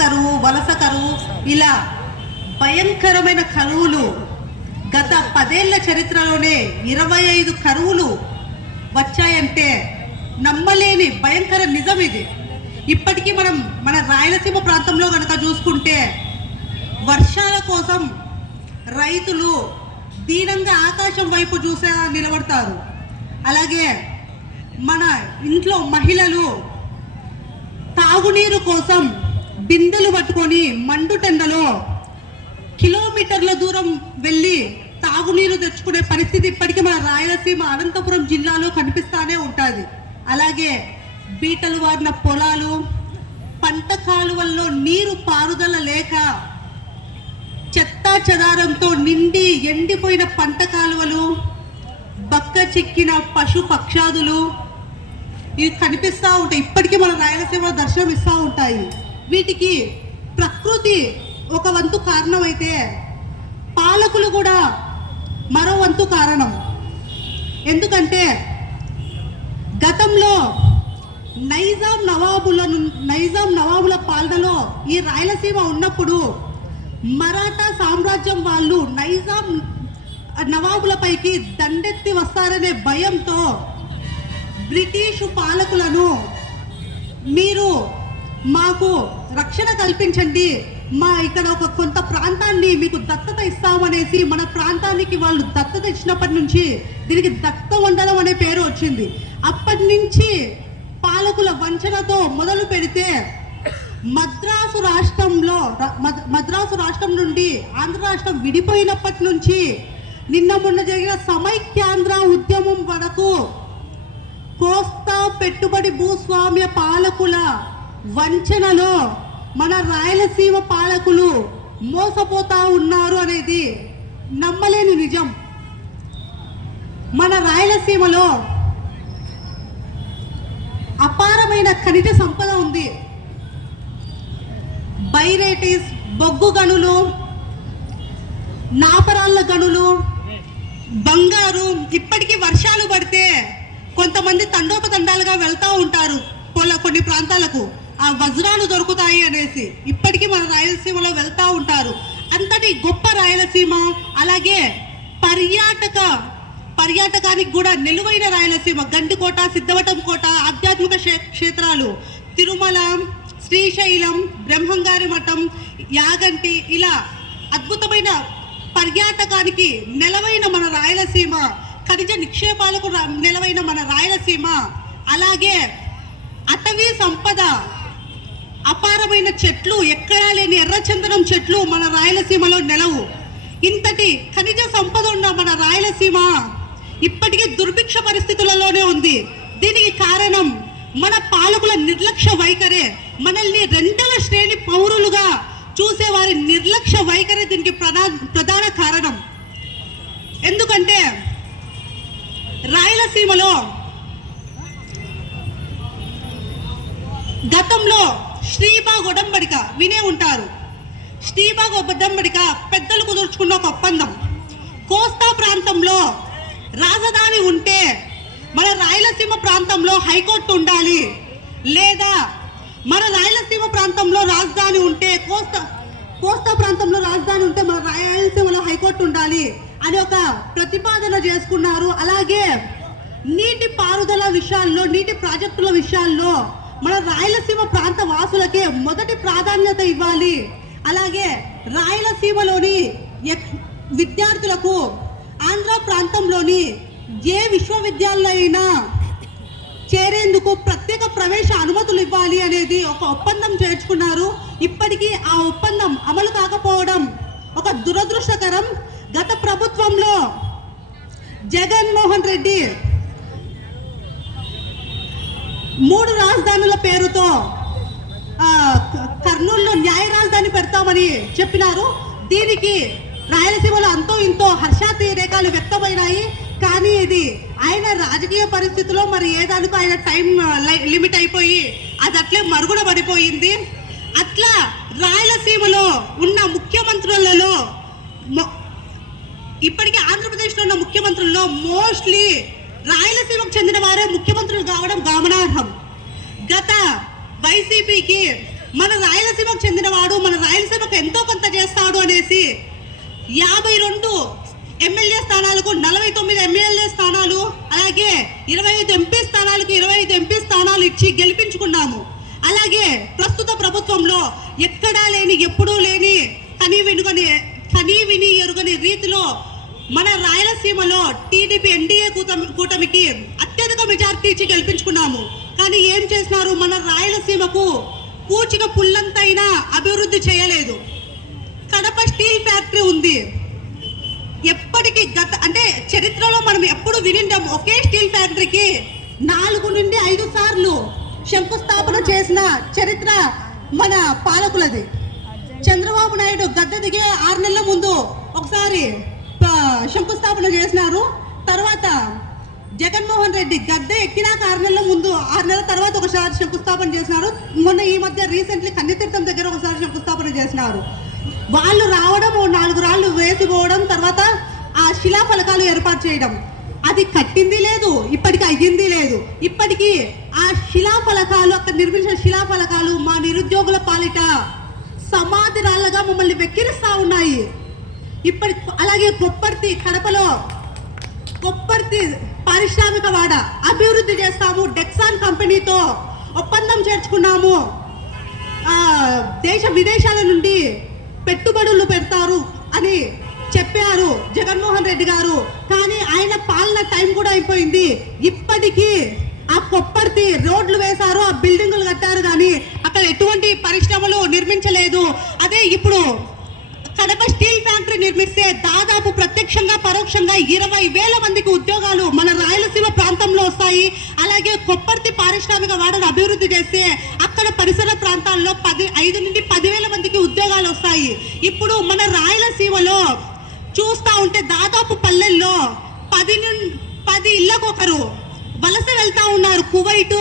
కరువు, వలస కరువు, ఇలా భయంకరమైన కరువులు గత 10 ఏళ్ల చరిత్రలోనే 25 కరువులు వచ్చాయంటే నమ్మలేని భయంకర నిజం ఇది. ఇప్పటికీ మనం మన రాయలసీమ ప్రాంతంలో కనుక చూసుకుంటే వర్షాల కోసం రైతులు దీనంగా ఆకాశం వైపు చూసే నిలబడతారు. అలాగే మన ఇంట్లో మహిళలు తాగునీరు కోసం బిందెలు పట్టుకొని మండుటెండలో కిలోమీటర్ల దూరం వెళ్ళి తాగునీరు తెచ్చుకునే పరిస్థితి ఇప్పటికీ మన రాయలసీమ అనంతపురం జిల్లాలో కనిపిస్తానే ఉంటుంది. అలాగే బీటలు వారిన పొలాలు, పంట కాలువల్లో నీరు పారుదల లేక చెత్తా చెదారంతో నిండి ఎండిపోయిన పంట కాలువలు, బక్క చిక్కిన పశు పక్షాదులు ఇవి కనిపిస్తూ ఉంటాయి. ఇప్పటికీ మన రాయలసీమ దర్శనం ఇస్తూ ఉంటాయి. వీటికి ప్రకృతి ఒక వంతు కారణమైతే పాలకులు కూడా మరో వంతు కారణం. ఎందుకంటే గతంలో నైజాం నవాబుల పాలనలో ఈ రాయలసీమ ఉన్నప్పుడు మరాఠా సామ్రాజ్యం వాళ్ళు నైజాం నవాబులపైకి దండెత్తి వస్తారనే భయంతో బ్రిటిషు పాలకులను మీరు మాకు రక్షణ కల్పించండి, మా ఇక్కడ ఒక కొంత ప్రాంతాన్ని మీకు దత్తత ఇస్తామనేసి మన ప్రాంతానికి వాళ్ళు దత్తత ఇచ్చినప్పటి నుంచి దీనికి దత్త వండడం అనే పేరు వచ్చింది. అప్పటి నుంచి పాలకుల వంచనతో మొదలు పెడితే మద్రాసు రాష్ట్రం నుండి ఆంధ్ర రాష్ట్రం విడిపోయినప్పటి నుంచి నిన్న మొన్న జరిగిన సమైక్యాంధ్ర ఉద్యమం వరకు కోస్తా పెట్టుబడి భూస్వామ్య పాలకుల వంచనలో మన రాయలసీమ పాలకులు మోసపోతా ఉన్నారు అనేది నమ్మలేని నిజం. మన రాయలసీమలో అపారమైన ఖనిజ సంపద ఉంది. బైరైటిస్, బొగ్గు గనులు, నాపరాళ్ళ గనులు, బంగారు. ఇప్పటికీ వర్షాలు పడితే కొంతమంది తండోపతండాలుగా వెళ్తూ ఉంటారు కొన్ని ప్రాంతాలకు, ఆ వజ్రాలు దొరుకుతాయి అనేసి ఇప్పటికీ మన రాయలసీమలో వెళ్తూ ఉంటారు. అంతటి గొప్ప రాయలసీమ. అలాగే పర్యాటకానికి కూడా నిలువైన రాయలసీమ. గండికోట, సిద్ధవటం కోట, ఆధ్యాత్మిక క్షేత్రాలు, తిరుమల, శ్రీశైలం, బ్రహ్మంగారి మఠం, యాగంటి, ఇలా అద్భుతమైన పర్యాటకానికి నెలవైన మన రాయలసీమ, ఖనిజ నిక్షేపాలకు నెలవైన మన రాయలసీమ. అలాగే అటవీ సంపద, అపారమైన చెట్లు, ఎక్కడా లేని ఎర్రచందనం చెట్లు మన రాయలసీమలో నెలవు. ఇంతటి ఖనిజ సంపద ఉన్న మన రాయలసీమ ఇప్పటికీ దుర్భిక్ష పరిస్థితులలోనే ఉంది. దీనికి కారణం మన పాలకుల నిర్లక్ష్య వైఖరే. మనల్ని 2వ శ్రేణి పౌరులుగా చూసే వారి నిర్లక్ష్య వైఖరి దీనికి ప్రధాన కారణం. ఎందుకంటే రాయలసీమలో గతంలో శ్రీబాగ్ ఒడంబడిక వినే ఉంటారు. శ్రీబాగ్ ఒడంబడిక పెద్దలు కుదుర్చుకున్న ఒక ఒప్పందం. కోస్తా ప్రాంతంలో రాజధాని ఉంటే మన రాయలసీమ ప్రాంతంలో హైకోర్టు ఉండాలి, లేదా మన రాయలసీమ ప్రాంతంలో రాజధాని ఉంటే కోస్తా ప్రాంతంలో రాజధాని ఉంటే మన రాయలసీమలో హైకోర్టు ఉండాలి అని ఒక ప్రతిపాదన చేసుకున్నారు. అలాగే నీటి పారుదల విషయాల్లో, నీటి ప్రాజెక్టుల విషయాల్లో మన రాయలసీమ ప్రాంత వాసులకే మొదటి ప్రాధాన్యత ఇవ్వాలి. అలాగే రాయలసీమలోని విద్యార్థులకు ఆంధ్ర ప్రాంతంలోని ఏ విశ్వవిద్యాలయం అయినా చేరేందుకు ప్రత్యేక ప్రవేశ అనుమతులు ఇవ్వాలి అనేది ఒక ఒప్పందం చేర్చుకున్నారు. ఇప్పటికీ ఆ ఒప్పందం అమలు కాకపోవడం ఒక దురదృష్టకరం. గత ప్రభుత్వంలో జగన్మోహన్ రెడ్డి 3 రాజధానుల పేరుతో కర్నూలులో న్యాయ రాజధాని పెడతామని చెప్పినారు. దీనికి రాయలసీమలో అంతో ఇంతో హర్షాతిరేకాలు వ్యక్తమైనాయి. కానీ ఇది ఆయన రాజకీయ పరిస్థితుల్లో మరి ఏదానికి ఆయన టైం లిమిట్ అయిపోయి అది అట్లే మరుగున పడిపోయింది. అట్లా రాయలసీమలో ఉన్న ముఖ్యమంత్రులలో ఇప్పటికీ ఆంధ్రప్రదేశ్లో ఉన్న ముఖ్యమంత్రుల్లో మోస్ట్లీ రాయలసీమకు చెందిన వారే ముఖ్యమంత్రులు కావడం గమనార్హం. గత వైసీపీకి మన రాయలసీమకు చెందినవాడు మన రాయలసీమకు ఎంతో కొంత చేస్తాడు అనేసి 52 ఎమ్మెల్యే స్థానాలకు 49 ఎమ్మెల్యే స్థానాలు, అలాగే 25 ఎంపీ స్థానాలకు 25 ఎంపీ స్థానాలు ఇచ్చి గెలిపించుకున్నాము. అలాగే ప్రస్తుత ప్రభుత్వంలో ఎక్కడా లేని ఎప్పుడూ లేని కనీ విని ఎరుగని రీతిలో మన రాయలసీమలో టీడీపీ ఎన్డీఏ కూటమికి అత్యధిక మెజార్టీ ఇచ్చి గెలిపించుకున్నాము. కానీ ఏం చేసినారు? మన రాయలసీమకు పూచిక పుల్లంతైనా అభివృద్ధి చేయలేదు. కడప స్టీల్ ఫ్యాక్టరీ ఉంది. ఎప్పటికీ అంటే చరిత్రలో మనం ఎప్పుడు వినింటాం, ఒకే స్టీల్ ఫ్యాక్టరీకి 4 నుండి 5 సార్లు శంకుస్థాపన చేసిన చరిత్ర మన పాలకులది. చంద్రబాబు నాయుడు గద్దె దిగే 6 నెలల ముందు ఒకసారి శంకుస్థాపన చేసినారు. తర్వాత జగన్మోహన్ రెడ్డి గద్దె ఎక్కినాక 6 నెలల ముందు 6 నెలల తర్వాత ఒకసారి శంకుస్థాపన చేసినారు. మొన్న ఈ మధ్య రీసెంట్లీ కన్యతీర్థం దగ్గర ఒకసారి శంకుస్థాపన చేసినారు. వాళ్ళు రావడం 4 రాళ్ళు వేసిపోవడం, తర్వాత ఆ శిలా ఫలకాలు ఏర్పాటు చేయడం, అది కట్టింది లేదు, ఇప్పటికి అయ్యింది లేదు. ఇప్పటికీ ఆ శిలా ఫలకాలు, అక్కడ నిర్మించిన శిలా ఫలకాలు మా నిరుద్యోగుల పాలిట సమాధి రాళ్ళగా మమ్మల్ని వెక్కిరిస్తా ఉన్నాయి. అలాగే కొప్పర్తి, కడపలో కొప్పర్తి పారిశ్రామిక వాడ అభివృద్ధి చేస్తాము, డెక్సాన్ కంపెనీతో ఒప్పందం చేర్చుకున్నాము, దేశ విదేశాల నుండి పెట్టుబడులు పెడతారు అని చెప్పారు జగన్మోహన్ రెడ్డి గారు. కానీ ఆయన పాలన టైం కూడా అయిపోయింది. ఇప్పటికీ ఆ కొప్పర్తి రోడ్లు వేశారు, ఆ బిల్డింగులు కట్టారు, కానీ అక్కడ ఎటువంటి పరిశ్రమలు నిర్మించలేదు. అదే ఇప్పుడు కడప స్టీల్ ఫ్యాక్టరీ నిర్మిస్తే దాదాపు ప్రత్యక్షంగా పరోక్షంగా 20,000 మందికి ఉద్యోగాలు మన రాయలసీమ ప్రాంతంలో వస్తాయి. అలాగే కొప్పర్తి పారిశ్రామిక వాడను అభివృద్ధి చేస్తే అక్కడ పరిసర ప్రాంతాల్లో 5 నుండి 10,000 మందికి ఉద్యోగాలు వస్తాయి. ఇప్పుడు మన రాయలసీమలో చూస్తా ఉంటే దాదాపు పల్లెల్లో 10 ఇళ్ళకొకరు వలస వెళ్తా ఉన్నారు. కువైట్